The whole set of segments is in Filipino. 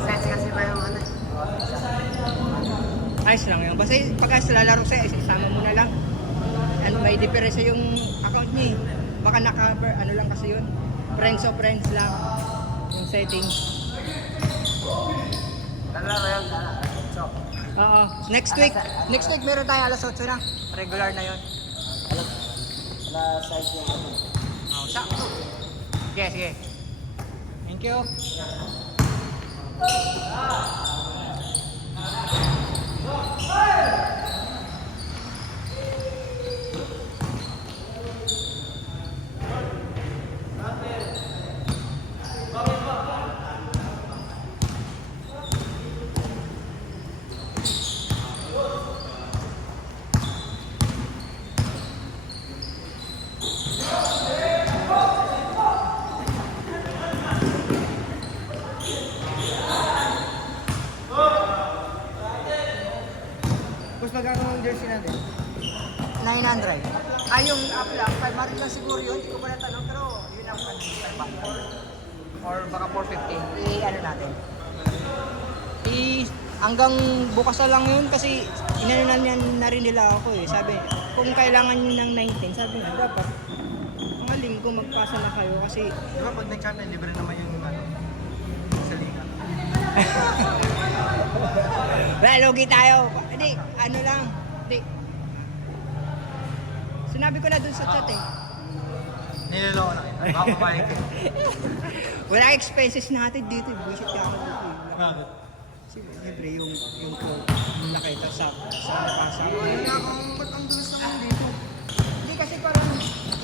Sense kasi ba yung ano? Ayos lang yun. Basta pagka lalaro sa'yo, isama mo na lang. Ano, may diferensya yung account niya eh. Baka na-cover, ano lang kasi yun. Friends of friends lang. Yung setting. Lalaro yun. So, Oo. Next week meron tayo alas 8 na. Regular na yun. size yung ano. Oh, sakto. Sige, sige. Thank you. Tapos magkano ang jersey natin? 900. Yung up lang, 500 lang siguro yun. Hindi ko pa natanong, pero yun ang 500. Or baka 450. Ano natin. Hanggang bukas na lang yun kasi inanunan na rin nila ako eh. Sabi, kung kailangan nyo ng 19, sabi nga, dapat mga linggo magpasa na kayo kasi Di ba pag nag-champion, libre naman yung ano, sa liga. wala, logi tayo. Hindi, ano lang. Hindi. Sinabi ko na dun sa chat eh. Niloloko na kita. Baka papayag ka. Wala expenses natin dito. Visit ka ako dito. Bakit? Siyempre, yung nakita sa napasa. Ano na kung ba't ang dulas naman dito? Hindi kasi parang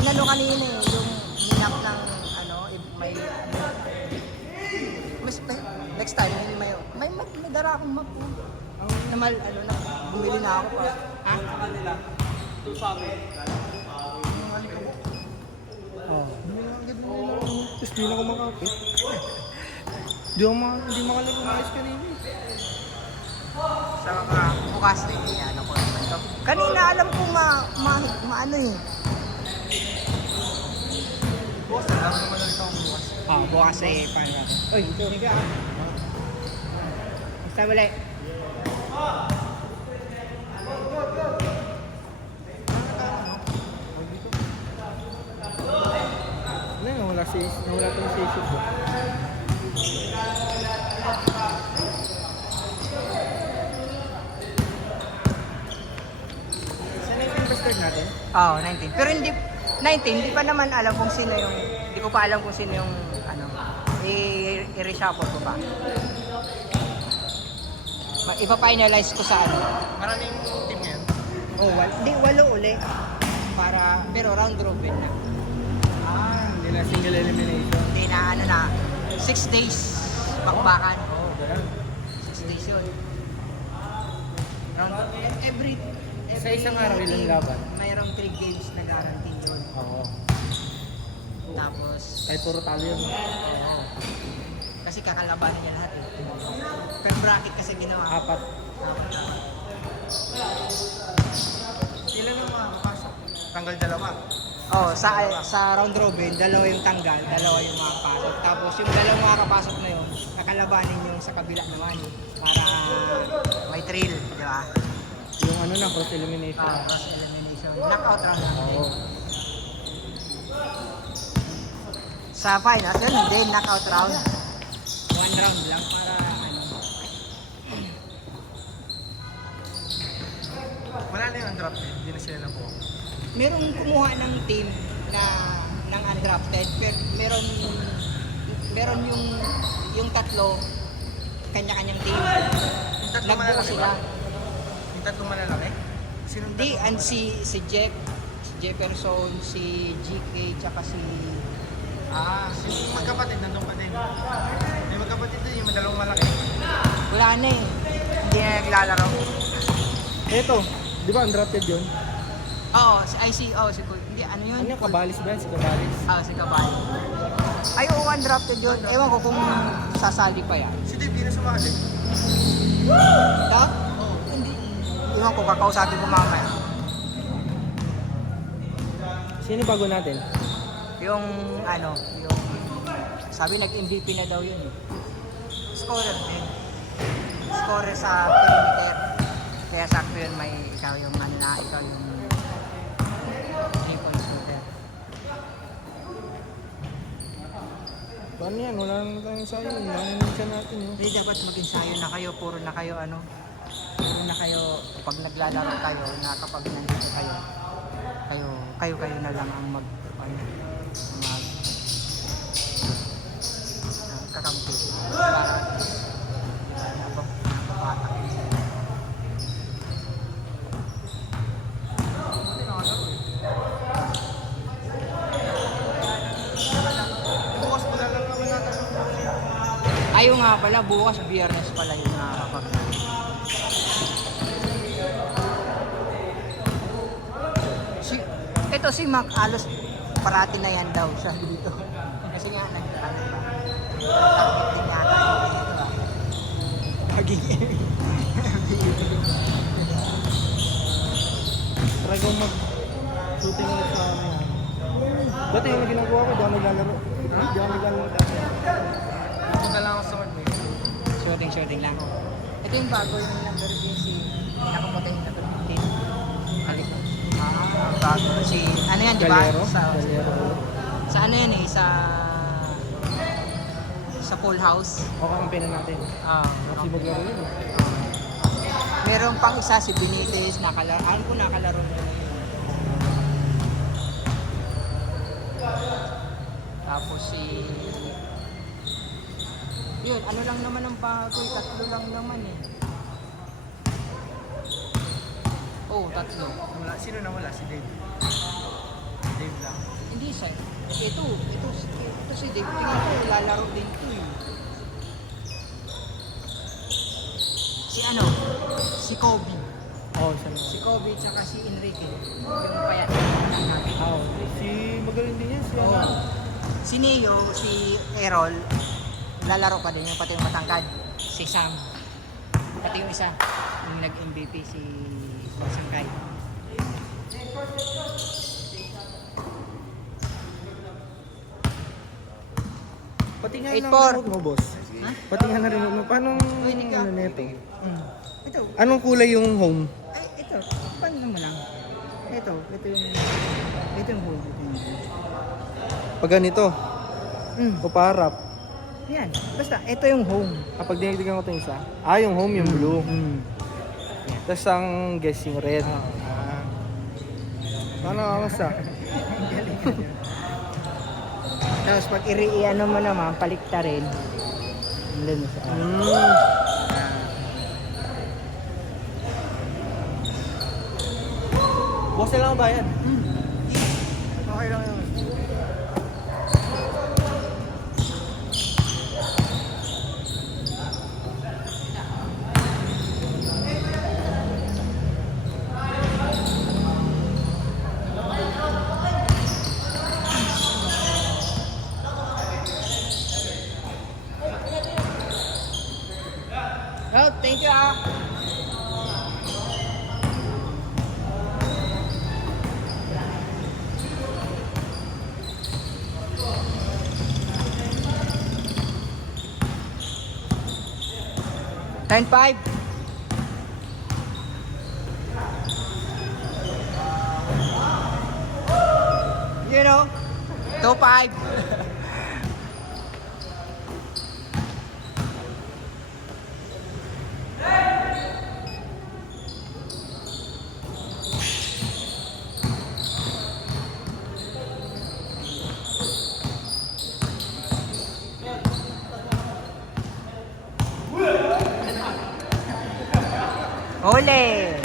inano kanina eh, yung minap ng ano, may next time may dara akong map po. Namal ano na bumili na ako pa. Ha? Ito sa amin. Oh. Tapos di na ako makapit. Hindi makalaro ng ice kanina. Sa mga bukas din, ano ko naman to. Kanina alam ko maano eh. Boss, alam naman ulit ako bukas. Bukas eh, paano natin? Uy, higa. Basta wala. Ano yun, nawala itong station ko. Saan yung investor natin? 19. Pero hindi 19, hindi pa naman alam kung sino yung hindi ko pa alam kung sino yung ano i-reshuffle ko pa. Ipa-finalize ko sa ano. Maraming team ngayon. Hindi, 8 uli. Pero round robin na. Hindi na single elimination. Hindi na ano na 6 days bakbakan. Ganun. 6 days yun. Round every Sa isang araw, ilang laban? Mayroong 3 games na guarantee yun. Oo. Tapos Kahit puro talo yun. kasi kakalabanin niya lahat eh. Per bracket kasi ginawa. 4. Ilan yung mga kapasok? Tanggal 2. Sa round robin, 2 yung tanggal, 2 yung makapasok. Tapos yung 2 makakapasok na yun, kakalabanin yung sa kabila naman para may thrill, di ba? Yung ano na, cross elimination. Cross elimination. Knockout round lang. Oo. Sa finals, yun hindi, knockout round. 1 round lang para ano. Wala na yung undrafted, hindi na sila nabuo. Merong kumuha ng team na ng undrafted, pero meron yung tatlo kanya-kanyang team. Yung tatlong Nagbuo malalaki sila. ba? Yung tatlong malalaki? Sinong Hindi, tatlong and malalaki? si Jefferson, si GK, tsaka si Yung magkapatid, nandun pa din. May magkapatid din, yung dalawang malaki. wala na eh. Hindi na naglalaro. Eto, di ba undrafted yun? Oo, si hindi, ano yun? Ano yung Kabalis ba yan? Si Kabalis? Si Kabay. Ay, oo, undrafted yun. Ewan ko kung sasali pa yan. Si Dave, di na sumali. Ito? Hindi. Ewan ko, kakausapin ko mamaya. Sino bago natin? Yung Sabi nag-MVP na daw yun. Scorer din. Scorer sa perimeter. Kaya sakto yun, may ikaw yung ano na, ikaw yung triple shooter. Paano yan? Wala naman tayong sayo. Nangyayin natin yun. Hindi dapat mag-ensayo na kayo, puro na kayo ano. Puro na kayo, pag naglalaro kayo, na kapag nandito kayo, kayo na lang ang kakampi. Bukas mo na lang naman natin. Ayaw nga pala, bukas, biyernes pala yung nakakapag ito si Mac Alos parati na yan daw siya dito. Kasi nga nagkakalit ba? Takot din yata yung dito ah. Magiging Talagang mag-shooting ulit sa amin. Dati yung ginagawa ko, di ako naglalaro. Di ako naglalaro dati. Punta lang ako sa court. shooting lang. Ito yung bago yung number 15, nakapunta yung number 15. Kalik. Bago. Si, ano yan, di ba? Galero? Galero. Sa ano yan eh, sa full house. O kakampinan natin. Kasi maglaro yun. Meron pang isa si Benitez, nakalaro. Alam ko nakalaro niya na yun. Tapos si... Yun, ano lang naman ang bago, tatlo lang naman eh. Oh, tatlo. Wala. Sino na wala? Si Dave. Dave lang. Hindi siya. Ito si Dave. Tingnan ko, lalaro din ito eh. Si ano? Si Kobe. Oo, siya na. Si Kobe tsaka si Enrique. Yung payat na natin. Oo. Si magaling din yan. Si Oo. ano. Si Neo, si Errol, lalaro pa din yung pati yung matangkad. Si Sam. Pati yung isa, yung nag-MVP si Sangkay. Pati nga 8-4. yung remote mo, boss. Ha? Pati nga na remote mo. Paano Pwede ka. ano neto? Ito. Anong kulay yung home? Ay, ito. Paano naman lang? Ito yung hole. Ito yung hole. Pag ganito. O paharap. Yan. Basta, ito yung home. Kapag dinigdigan ko ito isa. Yung home, yung blue. Tapos ang guess yung red. Paano kamusta? Tapos pag i-ano mo naman, palikta rin. Doon sa Boss na lang ang bayad. Okay lang yun. Oh, thank you ah. Ten five. You know, 2-5. Ole!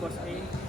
boss A.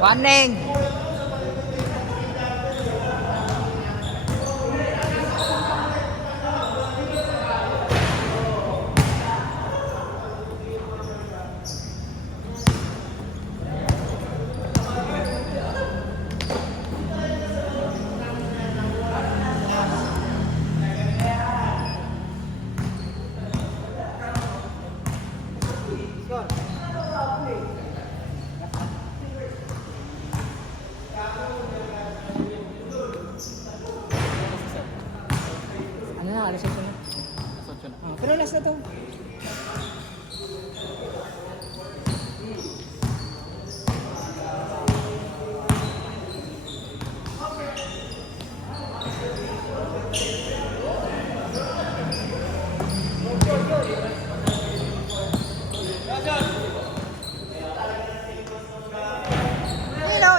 Warning! Ano na, alas 8 na. Pero last na to.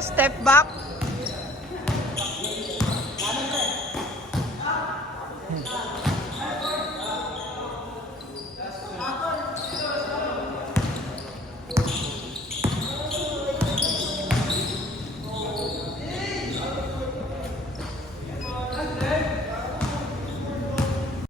Step back.